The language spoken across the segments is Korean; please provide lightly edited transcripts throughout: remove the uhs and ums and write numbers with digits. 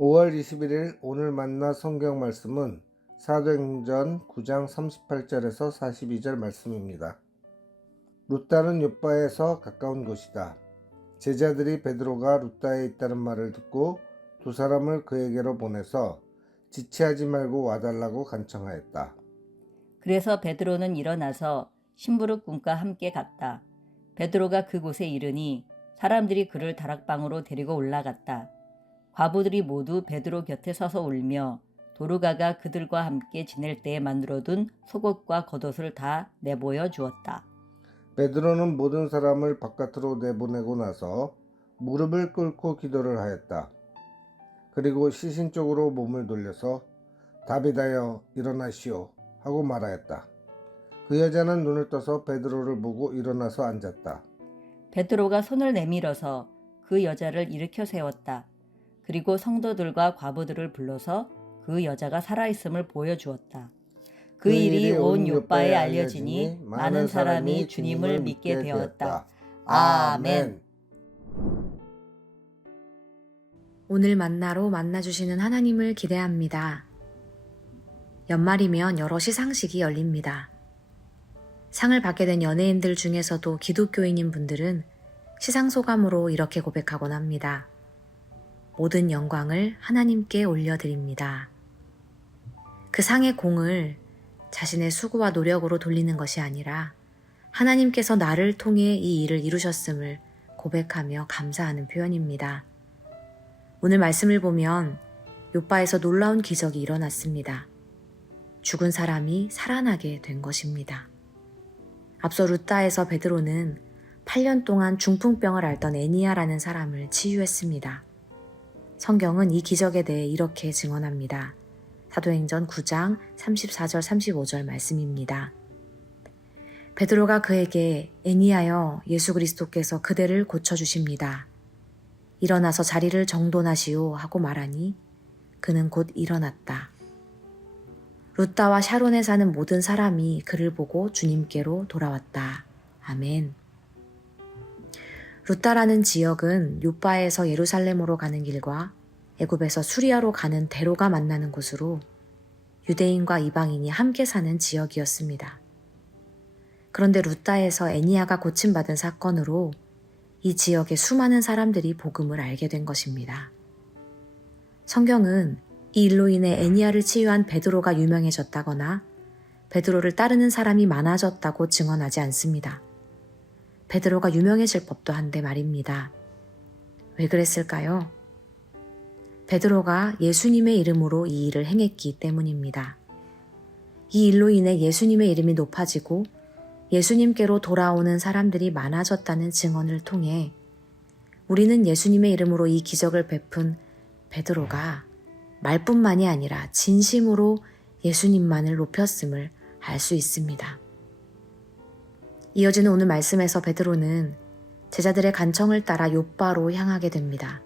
5월 21일 오늘 만나 성경 말씀은 사도행전 9장 38절에서 42절 말씀입니다. 룻다는 욥바에서 가까운 곳이다. 제자들이 베드로가 룻다에 있다는 말을 듣고 두 사람을 그에게로 보내서 지체하지 말고 와달라고 간청하였다. 그래서 베드로는 일어나서 심부름꾼과 함께 갔다. 베드로가 그곳에 이르니 사람들이 그를 다락방으로 데리고 올라갔다. 과부들이 모두 베드로 곁에 서서 울며 도르가가 그들과 함께 지낼 때에 만들어둔 속옷과 겉옷을 다 내보여 주었다. 베드로는 모든 사람을 바깥으로 내보내고 나서 무릎을 꿇고 기도를 하였다. 그리고 시신 쪽으로 몸을 돌려서 다비다여 일어나시오 하고 말하였다. 그 여자는 눈을 떠서 베드로를 보고 일어나서 앉았다. 베드로가 손을 내밀어서 그 여자를 일으켜 세웠다. 그리고 성도들과 과부들을 불러서 그 여자가 살아있음을 보여주었다. 그 일이 온 욥바에 알려지니 많은 사람이 주님을 믿게 되었다. 아멘. 오늘 만나로 만나주시는 하나님을 기대합니다. 연말이면 여러 시상식이 열립니다. 상을 받게 된 연예인들 중에서도 기독교인인 분들은 시상 소감으로 이렇게 고백하곤 합니다. 모든 영광을 하나님께 올려드립니다. 그 상의 공을 자신의 수고와 노력으로 돌리는 것이 아니라 하나님께서 나를 통해 이 일을 이루셨음을 고백하며 감사하는 표현입니다. 오늘 말씀을 보면 욥바에서 놀라운 기적이 일어났습니다. 죽은 사람이 살아나게 된 것입니다. 앞서 룻다에서 베드로는 8년 동안 중풍병을 앓던 애니야라는 사람을 치유했습니다. 성경은 이 기적에 대해 이렇게 증언합니다. 사도행전 9장 34절 35절 말씀입니다. 베드로가 그에게 애니야여 예수 그리스도께서 그대를 고쳐주십니다. 일어나서 자리를 정돈하시오 하고 말하니 그는 곧 일어났다. 룻다와 샤론에 사는 모든 사람이 그를 보고 주님께로 돌아왔다. 아멘. 룻다라는 지역은 욥바에서 예루살렘으로 가는 길과 애굽에서 수리아로 가는 대로가 만나는 곳으로 유대인과 이방인이 함께 사는 지역이었습니다. 그런데 룻다에서 애니야가 고침받은 사건으로 이 지역의 수많은 사람들이 복음을 알게 된 것입니다. 성경은 이 일로 인해 애니야를 치유한 베드로가 유명해졌다거나 베드로를 따르는 사람이 많아졌다고 증언하지 않습니다. 베드로가 유명해질 법도 한데 말입니다. 왜 그랬을까요? 베드로가 예수님의 이름으로 이 일을 행했기 때문입니다. 이 일로 인해 예수님의 이름이 높아지고 예수님께로 돌아오는 사람들이 많아졌다는 증언을 통해 우리는 예수님의 이름으로 이 기적을 베푼 베드로가 말뿐만이 아니라 진심으로 예수님만을 높였음을 알 수 있습니다. 이어지는 오늘 말씀에서 베드로는 제자들의 간청을 따라 욥바로 향하게 됩니다.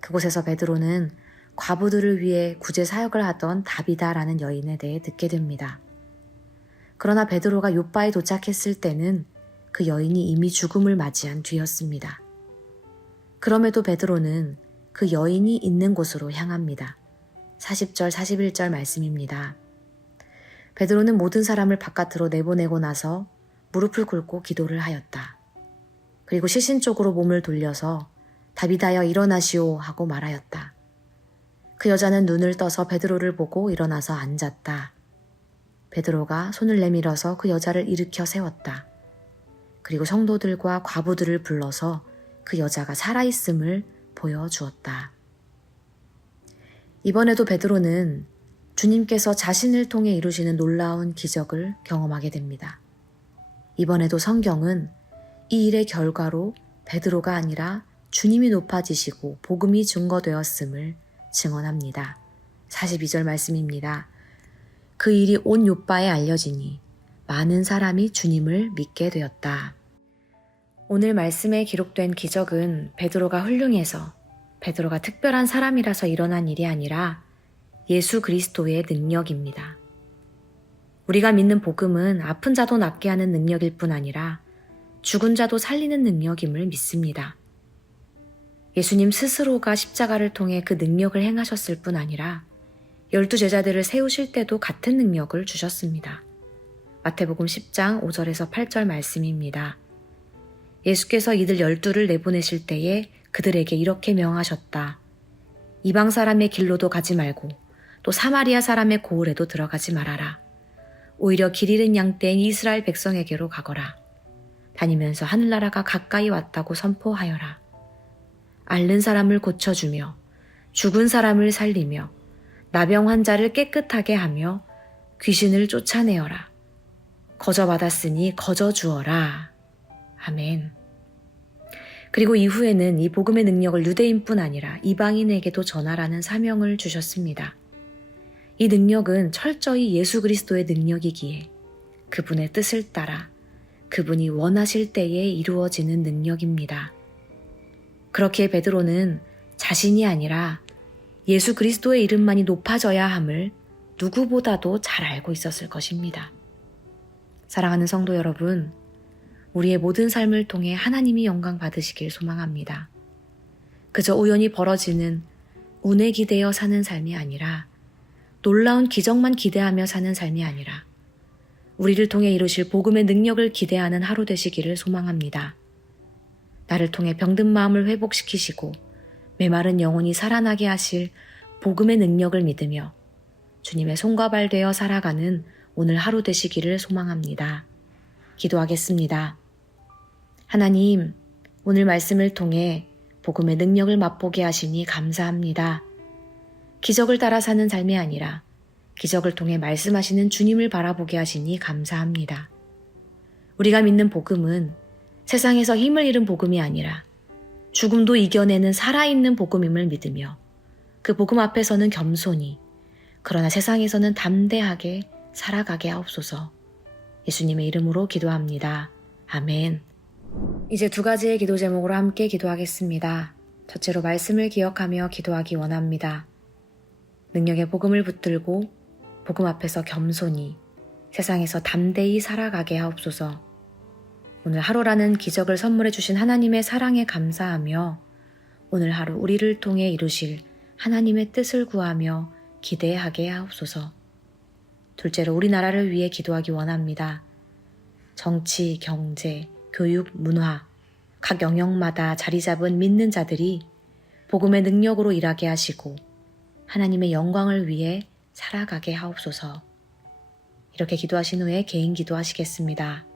그곳에서 베드로는 과부들을 위해 구제 사역을 하던 다비다라는 여인에 대해 듣게 됩니다. 그러나 베드로가 욥바에 도착했을 때는 그 여인이 이미 죽음을 맞이한 뒤였습니다. 그럼에도 베드로는 그 여인이 있는 곳으로 향합니다. 40절 41절 말씀입니다. 베드로는 모든 사람을 바깥으로 내보내고 나서 무릎을 꿇고 기도를 하였다. 그리고 시신 쪽으로 몸을 돌려서 다비다여 일어나시오 하고 말하였다. 그 여자는 눈을 떠서 베드로를 보고 일어나서 앉았다. 베드로가 손을 내밀어서 그 여자를 일으켜 세웠다. 그리고 성도들과 과부들을 불러서 그 여자가 살아있음을 보여주었다. 이번에도 베드로는 주님께서 자신을 통해 이루시는 놀라운 기적을 경험하게 됩니다. 이번에도 성경은 이 일의 결과로 베드로가 아니라 주님이 높아지시고 복음이 증거되었음을 증언합니다. 42절 말씀입니다. 그 일이 온 욥바에 알려지니 많은 사람이 주님을 믿게 되었다. 오늘 말씀에 기록된 기적은 베드로가 훌륭해서 베드로가 특별한 사람이라서 일어난 일이 아니라 예수 그리스도의 능력입니다. 우리가 믿는 복음은 아픈 자도 낫게 하는 능력일 뿐 아니라 죽은 자도 살리는 능력임을 믿습니다. 예수님 스스로가 십자가를 통해 그 능력을 행하셨을 뿐 아니라 12제자들을 세우실 때도 같은 능력을 주셨습니다. 마태복음 10장 5절에서 8절 말씀입니다. 예수께서 이들 12를 내보내실 때에 그들에게 이렇게 명하셨다. 이방 사람의 길로도 가지 말고 또 사마리아 사람의 고을에도 들어가지 말아라. 오히려 길 잃은 양떼인 이스라엘 백성에게로 가거라. 다니면서 하늘나라가 가까이 왔다고 선포하여라. 앓는 사람을 고쳐주며 죽은 사람을 살리며 나병 환자를 깨끗하게 하며 귀신을 쫓아내어라. 거저 받았으니 거저 주어라. 아멘. 그리고 이후에는 이 복음의 능력을 유대인뿐 아니라 이방인에게도 전하라는 사명을 주셨습니다. 이 능력은 철저히 예수 그리스도의 능력이기에 그분의 뜻을 따라 그분이 원하실 때에 이루어지는 능력입니다. 그렇기에 베드로는 자신이 아니라 예수 그리스도의 이름만이 높아져야 함을 누구보다도 잘 알고 있었을 것입니다. 사랑하는 성도 여러분, 우리의 모든 삶을 통해 하나님이 영광 받으시길 소망합니다. 그저 우연히 벌어지는 운에 기대어 사는 삶이 아니라 놀라운 기적만 기대하며 사는 삶이 아니라 우리를 통해 이루실 복음의 능력을 기대하는 하루 되시기를 소망합니다. 나를 통해 병든 마음을 회복시키시고 메마른 영혼이 살아나게 하실 복음의 능력을 믿으며 주님의 손과 발 되어 살아가는 오늘 하루 되시기를 소망합니다. 기도하겠습니다. 하나님, 오늘 말씀을 통해 복음의 능력을 맛보게 하시니 감사합니다. 기적을 따라 사는 삶이 아니라 기적을 통해 말씀하시는 주님을 바라보게 하시니 감사합니다. 우리가 믿는 복음은 세상에서 힘을 잃은 복음이 아니라 죽음도 이겨내는 살아있는 복음임을 믿으며 그 복음 앞에서는 겸손히 그러나 세상에서는 담대하게 살아가게 하옵소서. 예수님의 이름으로 기도합니다. 아멘. 이제 2가지의 기도 제목으로 함께 기도하겠습니다. 첫째로 말씀을 기억하며 기도하기 원합니다. 능력의 복음을 붙들고 복음 앞에서 겸손히 세상에서 담대히 살아가게 하옵소서. 오늘 하루라는 기적을 선물해 주신 하나님의 사랑에 감사하며 오늘 하루 우리를 통해 이루실 하나님의 뜻을 구하며 기대하게 하옵소서. 둘째로 우리나라를 위해 기도하기 원합니다. 정치, 경제, 교육, 문화, 각 영역마다 자리 잡은 믿는 자들이 복음의 능력으로 일하게 하시고 하나님의 영광을 위해 살아가게 하옵소서. 이렇게 기도하신 후에 개인 기도하시겠습니다.